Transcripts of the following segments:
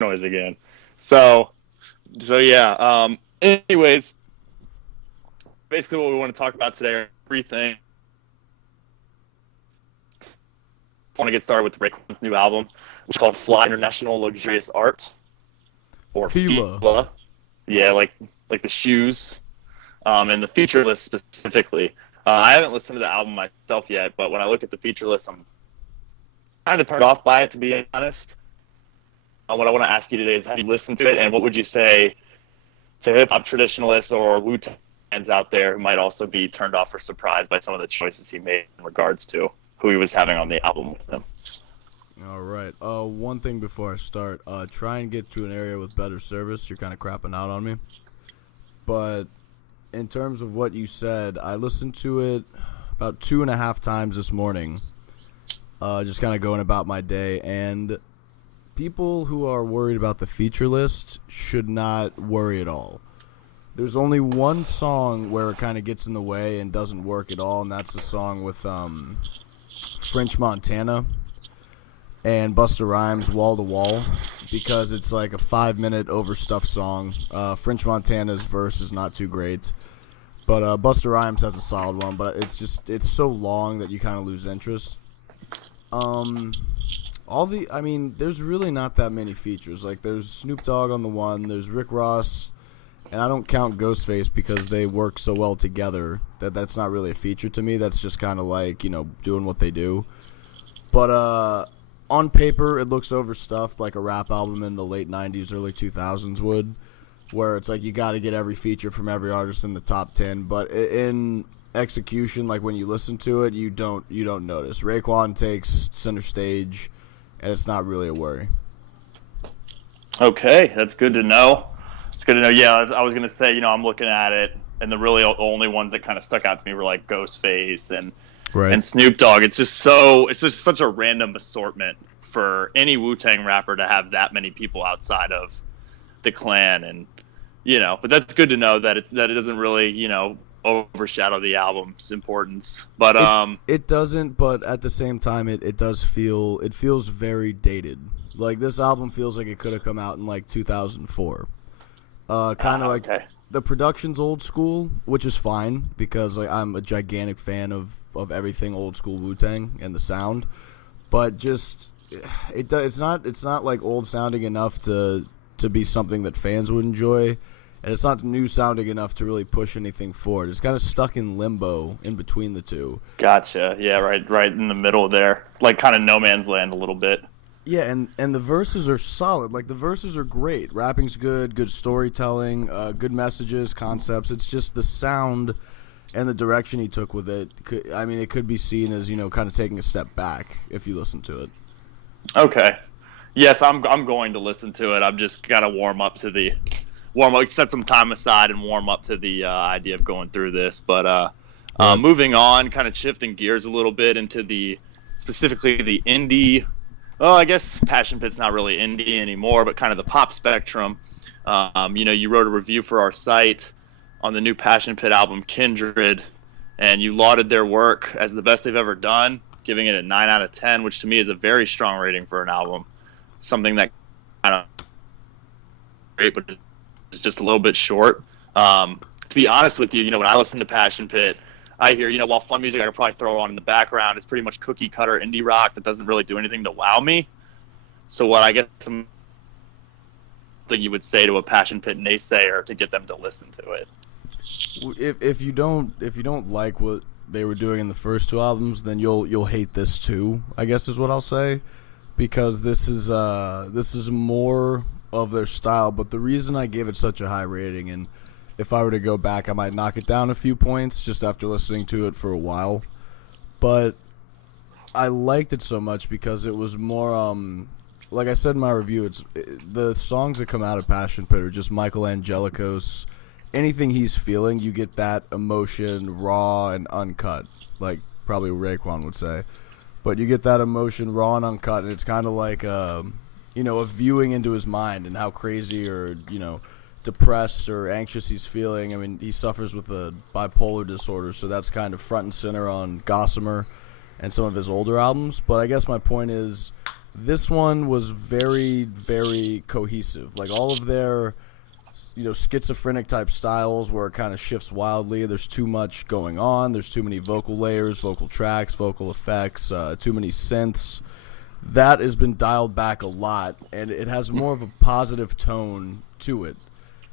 noise again. So yeah. Anyways, basically what we want to talk about today are three things. I want to get started with Raekwon's new album, which is called Fly International Luxurious Art, or Fila. Fila. Yeah, like the shoes, and the feature list specifically. I haven't listened to the album myself yet, but when I look at the feature list, I'm kind of turned off by it, to be honest. What I want to ask you today is, have you listened to it, and what would you say to hip hop traditionalists or Wu-Tang fans out there who might also be turned off or surprised by some of the choices he made in regards to who he was having on the album with him? All right. One thing before I start, try and get to an area with better service. You're kind of crapping out on me. But in terms of what you said, I listened to it about 2.5 times this morning, just kind of going about my day. And people who are worried about the feature list should not worry at all. There's only one song where it kind of gets in the way and doesn't work at all, and that's the song with French Montana and Busta Rhymes, Wall to Wall, because it's like a 5-minute overstuffed song. French Montana's verse is not too great, but Busta Rhymes has a solid one, but it's so long that you kind of lose interest. There's really not that many features. Like, there's Snoop Dogg on the one, there's Rick Ross, and I don't count Ghostface because they work so well together that's not really a feature to me. That's just kind of like, doing what they do. But on paper, it looks overstuffed like a rap album in the late 90s, early 2000s would, where it's like you got to get every feature from every artist in the top 10. But in execution, like when you listen to it, you don't notice. Raekwon takes center stage, and it's not really a worry. Okay, that's good to know. It's good to know. Yeah, I was gonna say, I'm looking at it, and the really only ones that kind of stuck out to me were like Ghostface and Snoop Dogg. It's just such a random assortment for any Wu-Tang rapper to have that many people outside of the clan, and But that's good to know that it doesn't really overshadow the album's importance. But it doesn't. But at the same time, it feels very dated. Like, this album feels like it could have come out in like 2004. Kind of like, okay. The production's old school, which is fine because like I'm a gigantic fan of everything old school Wu-Tang and the sound, but just it's not like old sounding enough to be something that fans would enjoy, and it's not new sounding enough to really push anything forward. It's kind of stuck in limbo in between the two. Gotcha. Yeah, right in the middle there, like kind of no man's land a little bit. Yeah, and the verses are solid. Like, the verses are great. Rapping's good storytelling, good messages, concepts. It's just the sound and the direction he took with it. It could be seen as, kind of taking a step back if you listen to it. Okay. Yes, I'm going to listen to it. I've just got to set some time aside and warm up to the idea of going through this. But moving on, kind of shifting gears a little bit into specifically the indie. Well, I guess Passion Pit's not really indie anymore, but kind of the pop spectrum. You wrote a review for our site on the new Passion Pit album, Kindred, and you lauded their work as the best they've ever done, giving it a 9 out of 10, which to me is a very strong rating for an album. Something that kind of great, but it's just a little bit short. To be honest with you, when I listen to Passion Pit, I hear, while fun music I could probably throw on in the background, it's pretty much cookie cutter indie rock that doesn't really do anything to wow me. So what I guess something you would say to a Passion Pit naysayer to get them to listen to it. If you don't like what they were doing in the first two albums, then you'll hate this too, I guess is what I'll say, because this is more of their style. But the reason I gave it such a high rating, and if I were to go back, I might knock it down a few points just after listening to it for a while. But I liked it so much because it was more, like I said in my review, the songs that come out of Passion Pit are just Michael Angelicos. Anything he's feeling, you get that emotion raw and uncut, like probably Raekwon would say. But you get that emotion raw and uncut, and it's kind of like, a viewing into his mind and how crazy or, depressed or anxious he's feeling. He suffers with a bipolar disorder, so that's kind of front and center on Gossamer and some of his older albums. But I guess my point is This one was very, very cohesive. Like all of their, schizophrenic type styles where it kind of shifts wildly. There's too much going on. There's too many vocal layers, vocal tracks, vocal effects, too many synths. That has been dialed back a lot, and it has more of a positive tone to it.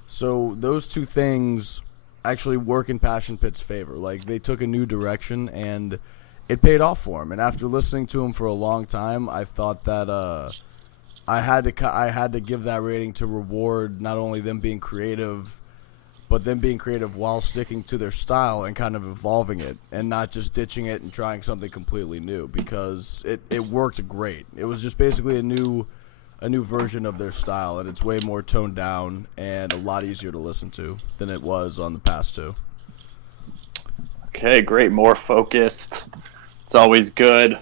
So those two things actually work in Passion Pit's favor. Like they took a new direction, and it paid off for him. And after listening to him for a long time, I thought that I had to give that rating to reward not only them being creative, but them being creative while sticking to their style and kind of evolving it and not just ditching it and trying something completely new, because it worked great. It was just basically a new version of their style, and it's way more toned down and a lot easier to listen to than it was on the past two. Okay, great. More focused. It's always good.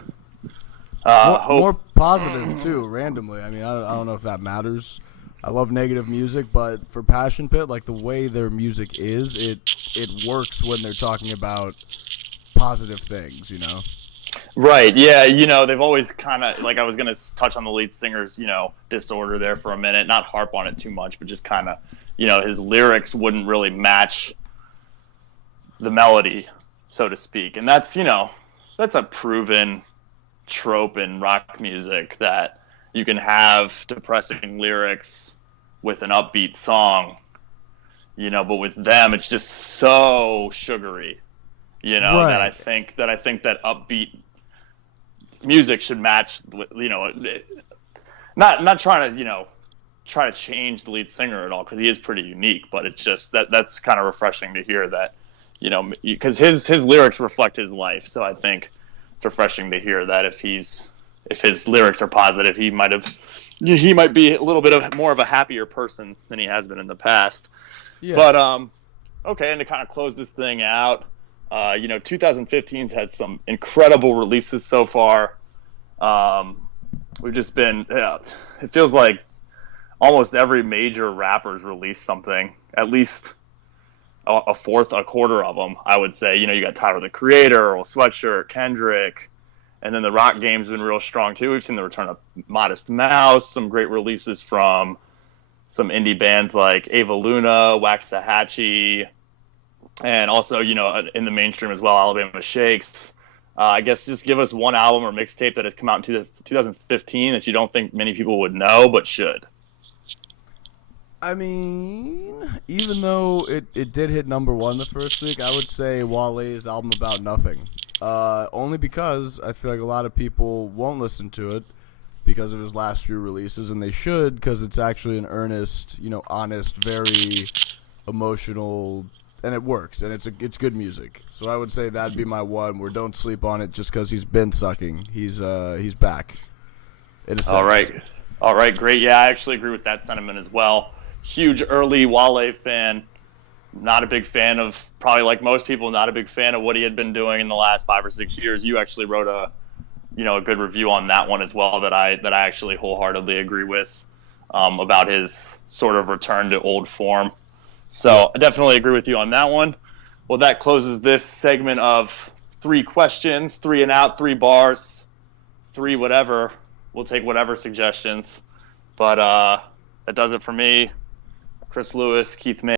More positive too, randomly. I mean, I don't know if that matters. I love negative music, but for Passion Pit, like the way their music is, it works when they're talking about positive things, Right, yeah, they've always kind of, like I was going to touch on the lead singer's, disorder there for a minute, not harp on it too much, but just kind of, his lyrics wouldn't really match the melody, so to speak. And that's, that's a proven trope in rock music, that you can have depressing lyrics with an upbeat song, but with them it's just so sugary, right. that I think that upbeat music should match, not trying to, try to change the lead singer at all, because he is pretty unique, but it's just that's kind of refreshing to hear that, because his lyrics reflect his life. So I think it's refreshing to hear that if his lyrics are positive, he might be a little bit more of a happier person than he has been in the past. Yeah. But okay, and to kind of close this thing out, 2015's had some incredible releases so far. We've just been, it feels like almost every major rapper's released something, at least a quarter of them, I would say. You got Tyler the Creator, Earl Sweatshirt, Kendrick, and then the rock game's been real strong too. We've seen the return of Modest Mouse, some great releases from some indie bands like Ava Luna, Waxahachie, and also, in the mainstream as well, Alabama Shakes. I guess just give us one album or mixtape that has come out in 2015 that you don't think many people would know but should. I mean, even though it did hit number one the first week, I would say Wale's album About Nothing. Only because I feel like a lot of people won't listen to it because of his last few releases, and they should, because it's actually an earnest, honest, very emotional, and it works, and it's good music. So I would say that'd be my one, where don't sleep on it just because he's been sucking. He's back, in a sense. All right, great. Yeah, I actually agree with that sentiment as well. Huge early Wale fan. Not a big fan of, probably like most people, not a big fan of what he had been doing in the last 5 or 6 years. You actually wrote a good review on that one as well that I actually wholeheartedly agree with, about his sort of return to old form. So I definitely agree with you on that one. Well, that closes this segment of 3 questions, 3 and out, 3 bars, 3 whatever. We'll take whatever suggestions. But that does it for me. Chris Lewis, Keith May.